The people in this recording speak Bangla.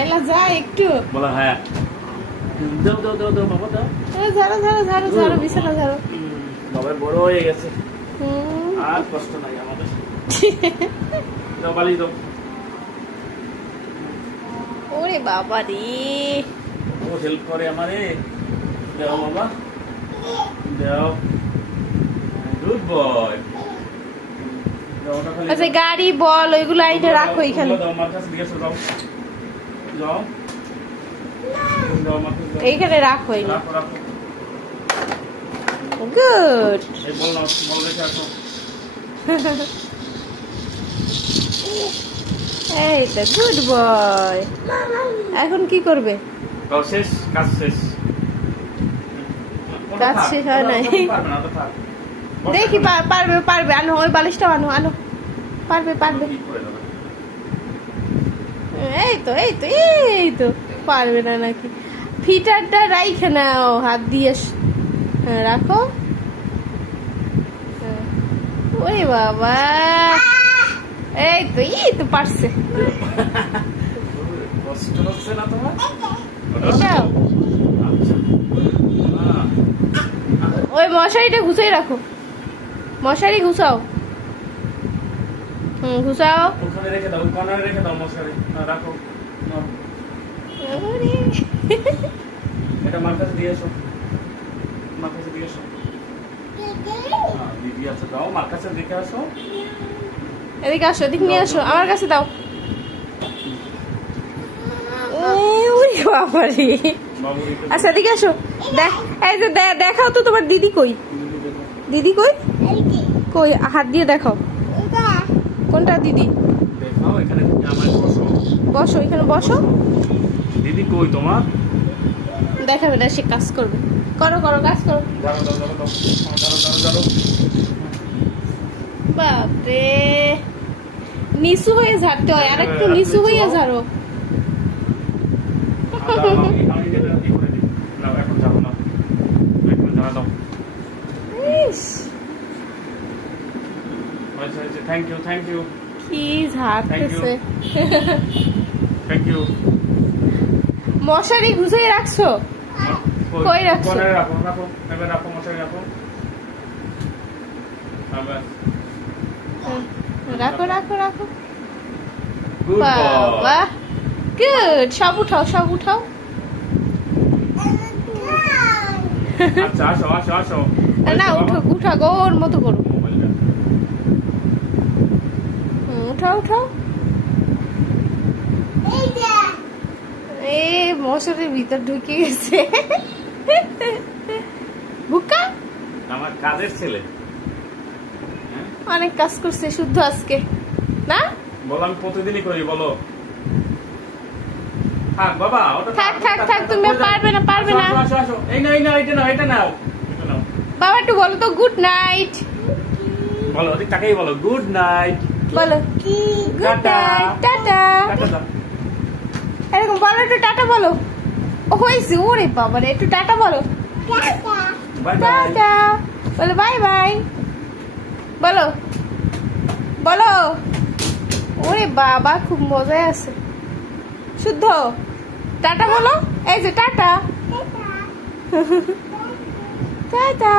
ময়লা যায় একটু বলো হ্যাঁ দাও দাও দাও দাও বাবা দাও ঝাড়ো ঝাড়ো ঝাড়ো ঝাড়ো বিছানা ঝাড়ো বাবা বড় হয়ে গেছে আর কষ্ট নাই আমাদের দাও বালি দাও ওরে বাবা রে ও হেল্প করে আমারে দাও বাবা দাও গুড বয় আচ্ছা গাড়ি বল ওইগুলো আইনে রাখো এখানে দাও আমার কাছে দিয়ে যাও যাও দাও আমার কাছে এইখানে রাখো এই রাখো রাখো গুড এই বল না বল রেখে আসো এই তো গুড বয় এখন কি করবে তাও শেষ কাজ শেষ কাজ শেষ হয় নাই দেখি পারবে পারবে আনো ওই বালিশটা আনো আনো পারবে পারবে এই তো এই তো এই তো পারবে না নাকি ফিটারটা রাইখে নাও হাত দিয়ে হ্যাঁ রাখো ওরে বাবা এই তো পারছে কষ্ট হচ্ছে না তোমার এটাও ওই মশারিটা ঘুষাই রাখো মশারি ঘুষাও ঘুষাও ওখানে রেখে দাও কর্নারে রেখে দাও মশারি রাখো এটা মার কাছে দিয়ে এসো মার কাছে দিয়ে এসো দিদি আছে দাও মার কাছে দেখে আসো এদিকে আসো এদিকে নিয়ে আসো আমার কাছে দাও আচ্ছা এদিকে আসো এই যে দেখাও তো তোমার দিদি কই দিদি কই কই হাত দিয়ে দেখাও কোনটা দিদি দেখাও এখানে আমায় বসো বসো এখানে বসো দিদি কই তোমার দেখাবে না সে কাজ করবে করো করো কাজ করো দাঁড়াও দাঁড়াও দাঁড়াও দাঁড়াও বাপরে নিচু হয়ে ঝাড়তে হয় আর একটু নিচু হয়ে ঝাড়ো থ্যাংক ইউ থ্যাংক ইউ কি ঝাড়তেছে থ্যাংক ইউ মশারি ঘুষিয়ে রাখছো কই রাখছো রাখো রাখো এবার রাখো মশারি রাখো আবার রাখো রাখো রাখো বাবা গুড সব উঠাও সব উঠাও আচ্ছা আসো আসো আসো না উঠো উঠা গো ওর মতো করো উঠাও উঠাও এই মশারির ভিতর ঢুকে গেছে বুকা আমার কাজের ছেলে অনেক কাজ করছে শুদ্ধ আজকে না বলো আমি প্রতিদিনই করি বলো থাক বাবা ওটা থাক থাক থাক তুমি পারবে না পারবে না আসো আসো এই নাও এই নাও এটা নাও এটা নাও বাবা একটু বলো তো গুড নাইট বলো ওদিক তাকেই বলো গুড নাইট বলো গুড নাইট টাটা এরকম বলো একটু টাটা বলো ও হয়েছে ওরে বাবা রে একটু টাটা বলো টাটা বলো বাই বাই বলো বলো ওরে বাবা খুব মজায় আছে শুদ্ধ টাটা বলো এই যে টাটা টাটা